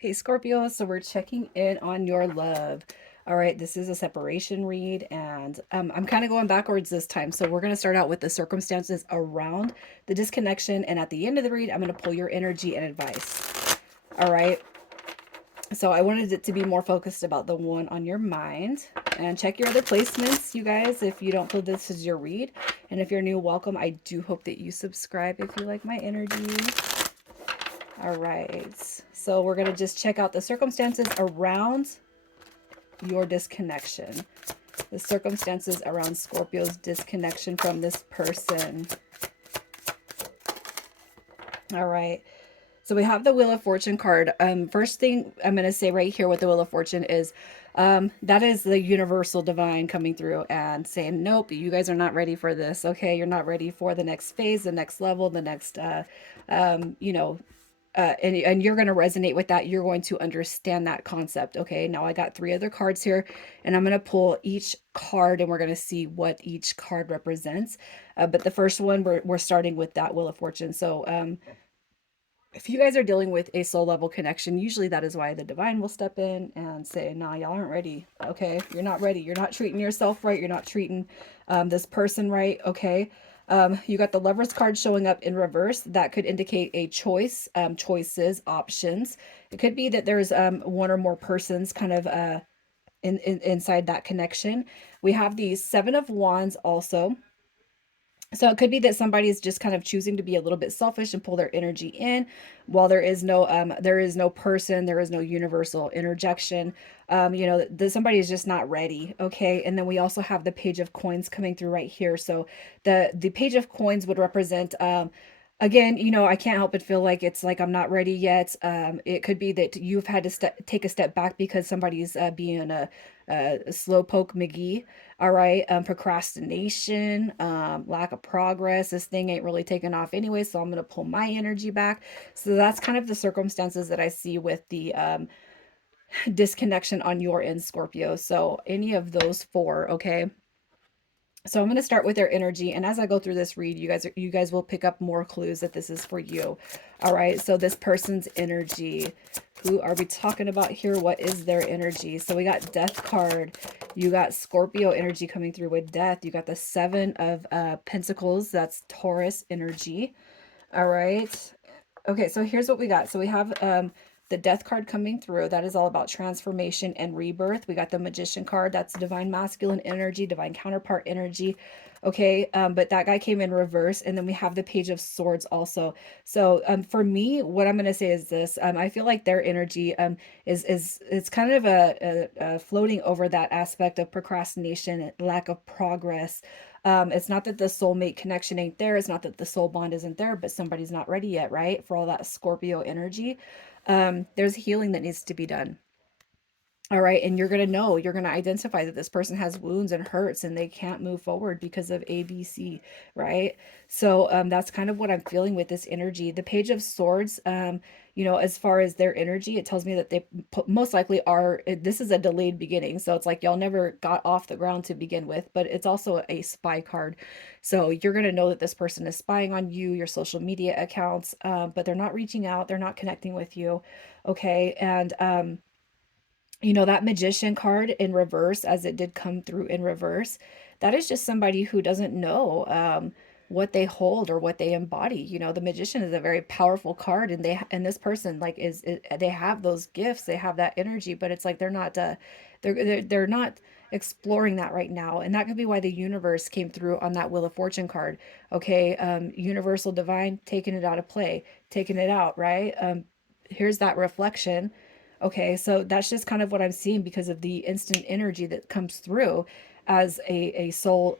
Hey Scorpio, so we're checking in on your love. All right, this is a separation read, and I'm kind of going backwards this time. So we're going to start out with the circumstances around the disconnection, and at the end of the read, I'm going to pull your energy and advice. All right, so I wanted it to be more focused about the one on your mind. And check your other placements, you guys, if you don't feel this is your read. And if you're new, welcome. I do hope that you subscribe if you like my energy. All right, so we're going to just check out the circumstances around your disconnection. The circumstances around Scorpio's disconnection from this person. All right. So we have the Wheel of Fortune card. First thing I'm going to say right here with the Wheel of Fortune is that is the universal divine coming through and saying, nope, you guys are not ready for this. Okay. You're not ready for the next phase, the next level, the next, you know, and you're going to resonate with that. You're going to understand that concept. Okay. Now I got three other cards here, and I'm going to pull each card and we're going to see what each card represents. But the first one, we're starting with that Wheel of Fortune. So, if you guys are dealing with a soul level connection, usually that is why the divine will step in and say, nah, y'all aren't ready. Okay. You're not ready. You're not treating yourself right. You're not treating this person right. Okay. You got the Lover's card showing up in reverse. That could indicate a choice, choices, options. It could be that there's one or more persons kind of inside that connection. We have the Seven of Wands also. So it could be that somebody's just kind of choosing to be a little bit selfish and pull their energy in, while there is no person, there is no universal interjection. Somebody is just not ready. Okay. And then we also have the Page of Coins coming through right here. So the Page of Coins would represent again, I can't help but feel like it's like I'm not ready yet. It could be that you've had to take a step back because somebody's being a slowpoke McGee. All right. Procrastination, lack of progress. This thing ain't really taking off anyway, so I'm going to pull my energy back. So that's kind of the circumstances that I see with the disconnection on your end, Scorpio. So any of those four, okay? So I'm going to start with their energy, and as I go through this read, you guys will pick up more clues that this is for you. All right. So this person's energy, who are we talking about here? What is their energy? So we got Death card. You got Scorpio energy coming through with Death. You got the Seven of Pentacles. That's Taurus energy. All right. Okay, so here's what we got. So we have the Death card coming through. That is all about transformation and rebirth. We got the Magician card. That's divine masculine energy, divine counterpart energy. Okay, but that guy came in reverse. And then we have the Page of Swords also. So for me, what I'm going to say is this. I feel like their energy is it's kind of a floating over that aspect of procrastination, lack of progress. It's not that the soulmate connection ain't there. It's not that the soul bond isn't there, but somebody's not ready yet, right? For all that Scorpio energy. There's healing that needs to be done. All right. And you're going to identify that this person has wounds and hurts and they can't move forward because of ABC, right? So that's kind of what I'm feeling with this energy. The Page of Swords, as far as their energy, it tells me that they most likely this is a delayed beginning. So it's like y'all never got off the ground to begin with, but it's also a spy card. So you're going to know that this person is spying on you, your social media accounts, but they're not reaching out, they're not connecting with you. Okay. And, that Magician card in reverse, as it did come through in reverse, that is just somebody who doesn't know what they hold or what they embody. The Magician is a very powerful card, and this person like they have those gifts, they have that energy, but it's like they're not exploring that right now, and that could be why the universe came through on that Wheel of Fortune card. Okay, universal divine taking it out of play, taking it out, right? Here's that reflection. Okay, so that's just kind of what I'm seeing because of the instant energy that comes through as a soul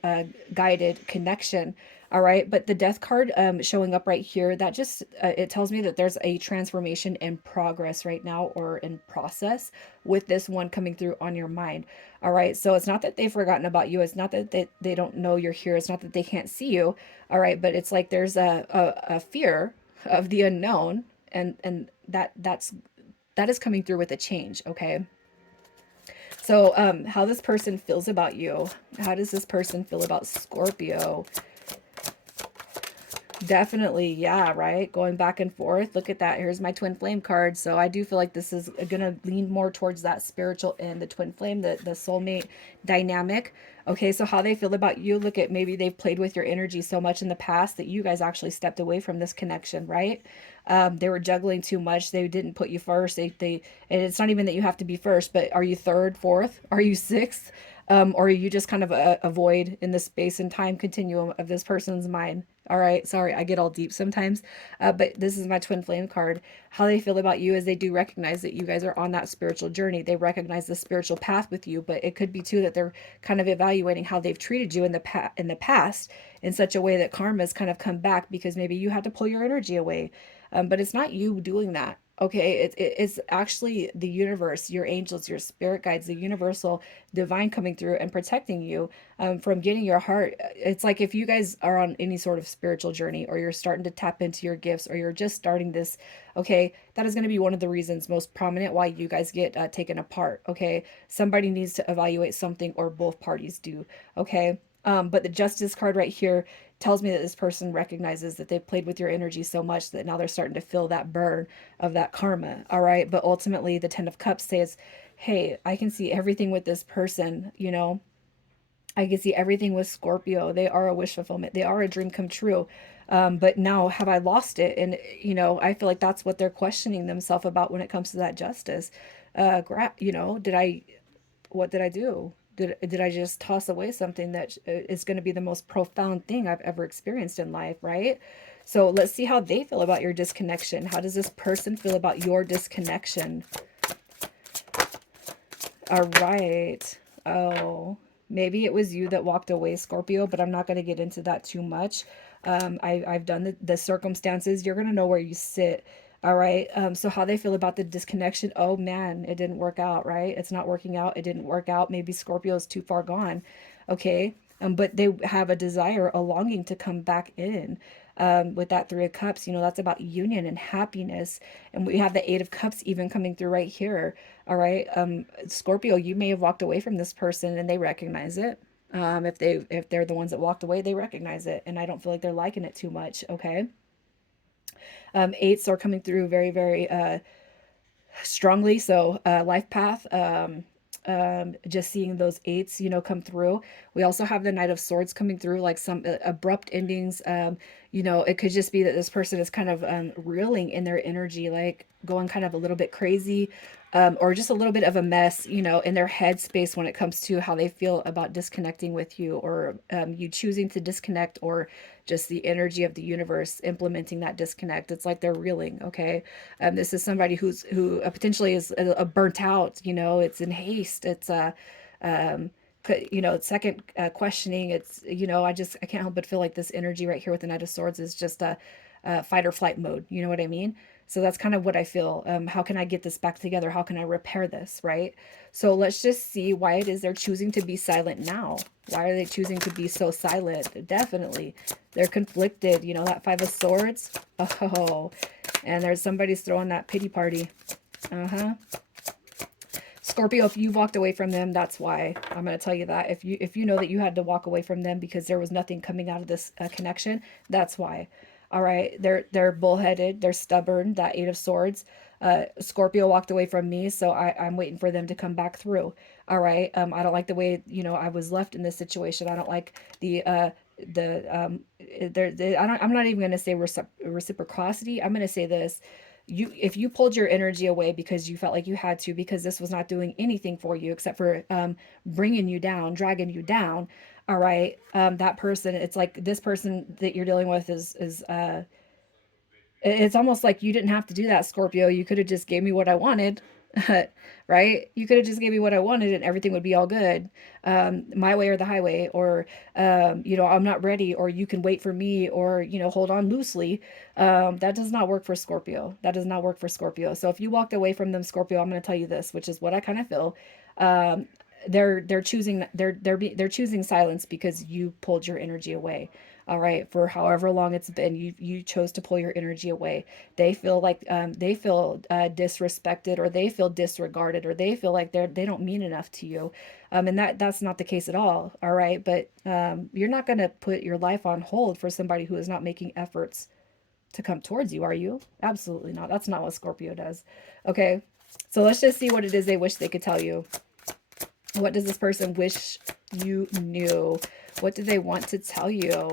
guided connection. All right, but the Death card showing up right here, that just it tells me that there's a transformation in progress right now, or in process, with this one coming through on your mind. All right, so it's not that they've forgotten about you. It's not that they don't know you're here. It's not that they can't see you. All right, but it's like there's a fear of the unknown, and that is coming through with a change. Okay, so how this person feels about you, how does this person feel about Scorpio? Definitely, yeah, right? Going back and forth. Look at that. Here's my twin flame card. So I do feel like this is going to lean more towards that spiritual and the twin flame, the soulmate dynamic. Okay, so how they feel about you. Look at, maybe they've played with your energy so much in the past that you guys actually stepped away from this connection, right? They were juggling too much. They didn't put you first. And it's not even that you have to be first, but are you third, fourth? Are you sixth? Or are you just kind of a void in the space and time continuum of this person's mind? All right, sorry, I get all deep sometimes, but this is my twin flame card. How they feel about you is they do recognize that you guys are on that spiritual journey. They recognize the spiritual path with you, but it could be too that they're kind of evaluating how they've treated you in the past in such a way that karma's kind of come back because maybe you had to pull your energy away. But it's not you doing that. Okay, it's actually the universe, your angels, your spirit guides, the universal divine coming through and protecting you from getting your heart. It's like if you guys are on any sort of spiritual journey or you're starting to tap into your gifts or you're just starting this, okay, that is going to be one of the reasons most prominent why you guys get taken apart. Okay, somebody needs to evaluate something or both parties do. Okay. But the justice card right here tells me that this person recognizes that they've played with your energy so much that now they're starting to feel that burn of that karma. All right. But ultimately, the Ten of Cups says, hey, I can see everything with this person, you know, I can see everything with Scorpio. They are a wish fulfillment. They are a dream come true. But now have I lost it? And I feel like that's what they're questioning themselves about when it comes to that justice. Did I what did I do? Did I just toss away something that is going to be the most profound thing I've ever experienced in life, right? So let's see how they feel about your disconnection. How does this person feel about your disconnection? All right. Oh, maybe it was you that walked away, Scorpio, but I'm not going to get into that too much. I've done the circumstances. You're going to know where you sit. All right. So how they feel about the disconnection. Oh man, it didn't work out, right? It's not working out. It didn't work out. Maybe Scorpio is too far gone. Okay. But they have a desire, a longing to come back in. With that Three of Cups, that's about union and happiness. And we have the Eight of Cups even coming through right here. All right. Scorpio, you may have walked away from this person and they recognize it. If they're the ones that walked away, they recognize it. And I don't feel like they're liking it too much. Okay. Eights are coming through very, very strongly. So life path, just seeing those eights, come through. We also have the Knight of Swords coming through, like some abrupt endings. It could just be that this person is kind of reeling in their energy, like going kind of a little bit crazy, or just a little bit of a mess, in their head space when it comes to how they feel about disconnecting with you, or you choosing to disconnect, or just the energy of the universe implementing that disconnect. It's like they're reeling. Okay. This is somebody who potentially is a burnt out, it's in haste. It's um, second questioning. It's, I can't help but feel like this energy right here with the Knight of Swords is just a fight or flight mode. You know what I mean? So that's kind of what I feel. How can I get this back together? How can I repair this? Right. So let's just see why it is they're choosing to be silent now. Why are they choosing to be so silent? Definitely. They're conflicted. That Five of Swords. Oh, and there's somebody's throwing that pity party. Uh-huh. Scorpio, if you walked away from them, that's why. I'm going to tell you that. If you know that you had to walk away from them because there was nothing coming out of this connection, that's why. All right, they're bullheaded, they're stubborn. That Eight of Swords. Scorpio walked away from me, so I'm waiting for them to come back through. All right. I don't like the way I was left in this situation. I don't like I'm not even going to say reciprocity. I'm going to say this: if you pulled your energy away because you felt like you had to, because this was not doing anything for you except for bringing you down, dragging you down. All right. That person, it's like this person that you're dealing with is it's almost like you didn't have to do that, Scorpio. You could have just gave me what I wanted. Right? You could have just gave me what I wanted and everything would be all good. My way or the highway, or I'm not ready, or you can wait for me, or hold on loosely. That does not work for Scorpio. That does not work for Scorpio. So if you walked away from them, Scorpio, I'm going to tell you this, which is what I kind of feel. They're choosing silence because you pulled your energy away. All right, for however long it's been, you chose to pull your energy away. They feel like they feel disrespected, or they feel disregarded, or they feel like they don't mean enough to you, and that's not the case at all. All right, but you're not going to put your life on hold for somebody who is not making efforts to come towards you, are you? Absolutely not. That's not what Scorpio does. Okay, so let's just see what it is they wish they could tell you. What does this person wish you knew? What do they want to tell you?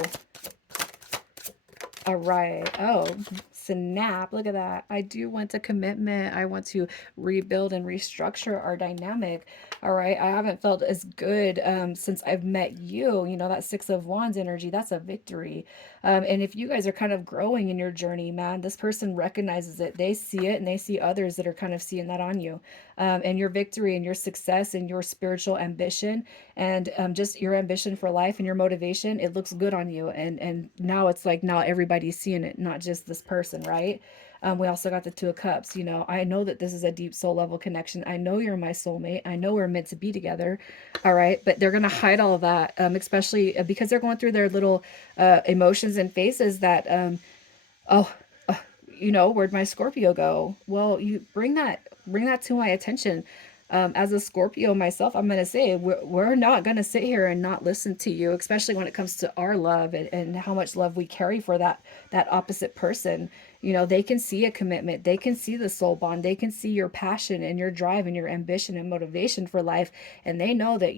All right. Oh, snap. Look at that. I do want a commitment. I want to rebuild and restructure our dynamic. All right. I haven't felt as good since I've met you. You know, that Six of Wands energy, that's a victory. And if you guys are kind of growing in your journey, man, this person recognizes it. They see it, and they see others that are kind of seeing that on you. And your victory and your success and your spiritual ambition, and just your ambition for life and your motivation, it looks good on you. And now it's like, now everybody's seeing it, not just this person, right? We also got the Two of Cups. You know, I know that this is a deep soul level connection. I know you're my soulmate. I know we're meant to be together. All right, but they're gonna hide all of that, especially because they're going through their little emotions and phases that oh, you know, where'd my Scorpio go? Well, you bring that to my attention. As a Scorpio myself, I'm going to say we're not going to sit here and not listen to you, especially when it comes to our love, and how much love we carry for that opposite person. You know, they can see a commitment. They can see the soul bond. They can see your passion and your drive and your ambition and motivation for life. And they know that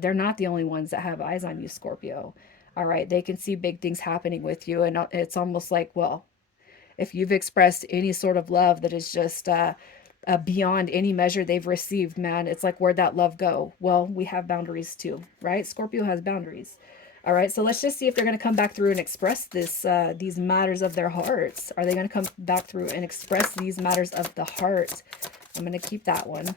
they're not the only ones that have eyes on you, Scorpio. All right. They can see big things happening with you. And it's almost like, well, if you've expressed any sort of love that is just beyond any measure they've received, man, it's like, where'd that love go? Well, we have boundaries too, right? Scorpio has boundaries. All right, so let's just see if they're going to come back through and express these matters of their hearts. Are they going to come back through and express these matters of the heart? I'm going to keep that one.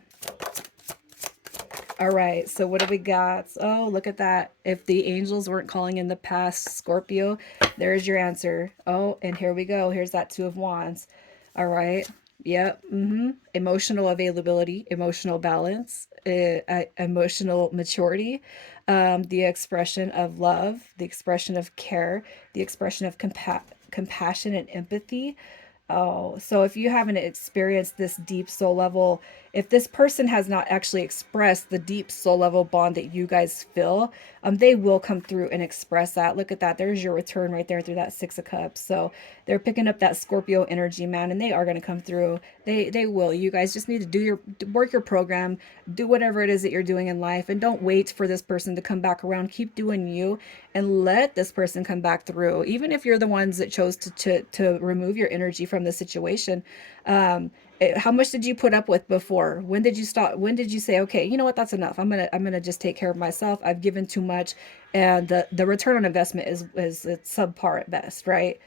All right, so what do we got? Oh, look at that. If the angels weren't calling in the past, Scorpio, there's your answer. Oh, and here we go. Here's that Two of Wands. All right. Yep. Emotional availability, emotional balance, emotional maturity, the expression of love, the expression of care, the expression of compassion and empathy. Oh, so if you haven't experienced this deep soul level, if this person has not actually expressed the deep soul level bond that you guys feel, they will come through and express that. Look at that. There's your return right there through that Six of Cups. So they're picking up that Scorpio energy, man, and they are going to come through. They will. You guys just need to work your program, do whatever it is that you're doing in life, and don't wait for this person to come back around. Keep doing you, and let this person come back through. Even if you're the ones that chose to remove your energy from the situation. How much did you put up with before? When did you stop? When did you say, okay, you know what, that's enough. I'm gonna just take care of myself. I've given too much, and the return on investment is it's subpar at best, right?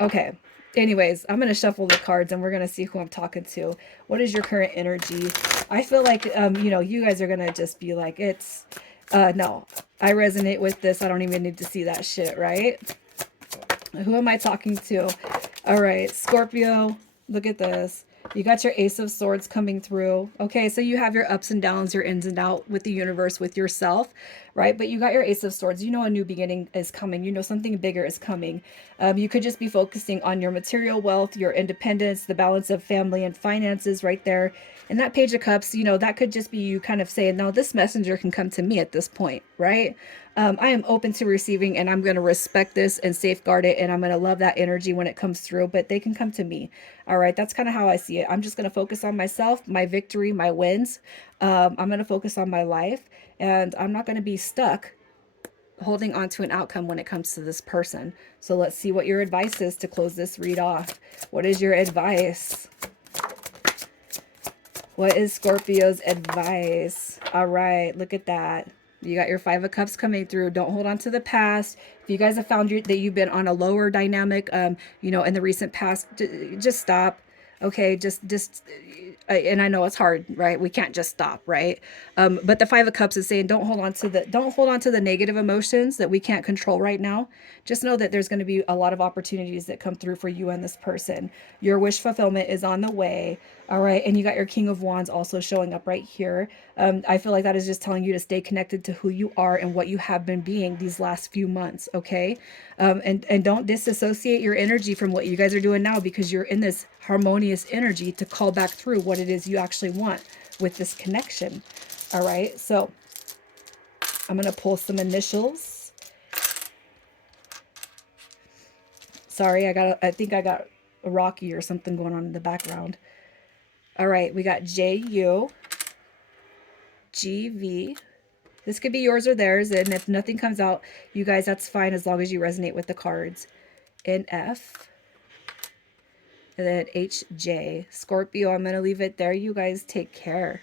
Okay. Anyways, I'm gonna shuffle the cards, and we're gonna see who I'm talking to. What is your current energy? I feel like you know, you guys are gonna just be like, it's no, I resonate with this. I don't even need to see that shit, right? Who am I talking to? All right, Scorpio, look at this. You got your Ace of Swords coming through. Okay, so you have your ups and downs, your ins and out with the universe, with yourself, right? But you got your Ace of Swords. You know a new beginning is coming. You know something bigger is coming. You could just be focusing on your material wealth, your independence, the balance of family and finances right there. And that Page of Cups, you know, that could just be you kind of saying, no, this messenger can come to me at this point, right? I am open to receiving, and I'm going to respect this and safeguard it, and I'm going to love that energy when it comes through, but they can come to me. All right, that's kind of how I see it. I'm just going to focus on myself, my victory, my wins. I'm going to focus on my life, and I'm not going to be stuck holding on to an outcome when it comes to this person. So let's see what your advice is to close this read off. What is your advice? What is Scorpio's advice? All right, look at that. You got your Five of Cups coming through. Don't hold on to the past. If you guys have found that you've been on a lower dynamic, you know, in the recent past, just stop. Okay, just And I know it's hard, right? We can't just stop, right? But the Five of Cups is saying don't hold on to the negative emotions that we can't control right now. Just know that there's going to be a lot of opportunities that come through for you and this person. Your wish fulfillment is on the way, all right? And you got your King of Wands also showing up right here. I feel like that is just telling you to stay connected to who you are and what you have been being these last few months, okay? And don't disassociate your energy from what you guys are doing now, because you're in this harmonious energy to call back through what it is you actually want with this connection. All right, so I'm going to pull some initials. Sorry, I think I got a Rocky or something going on in the background. All right, we got JU, GV. This could be yours or theirs, and if nothing comes out, you guys, that's fine as long as you resonate with the cards. NF, and then HJ. Scorpio, I'm going to leave it there. You guys take care.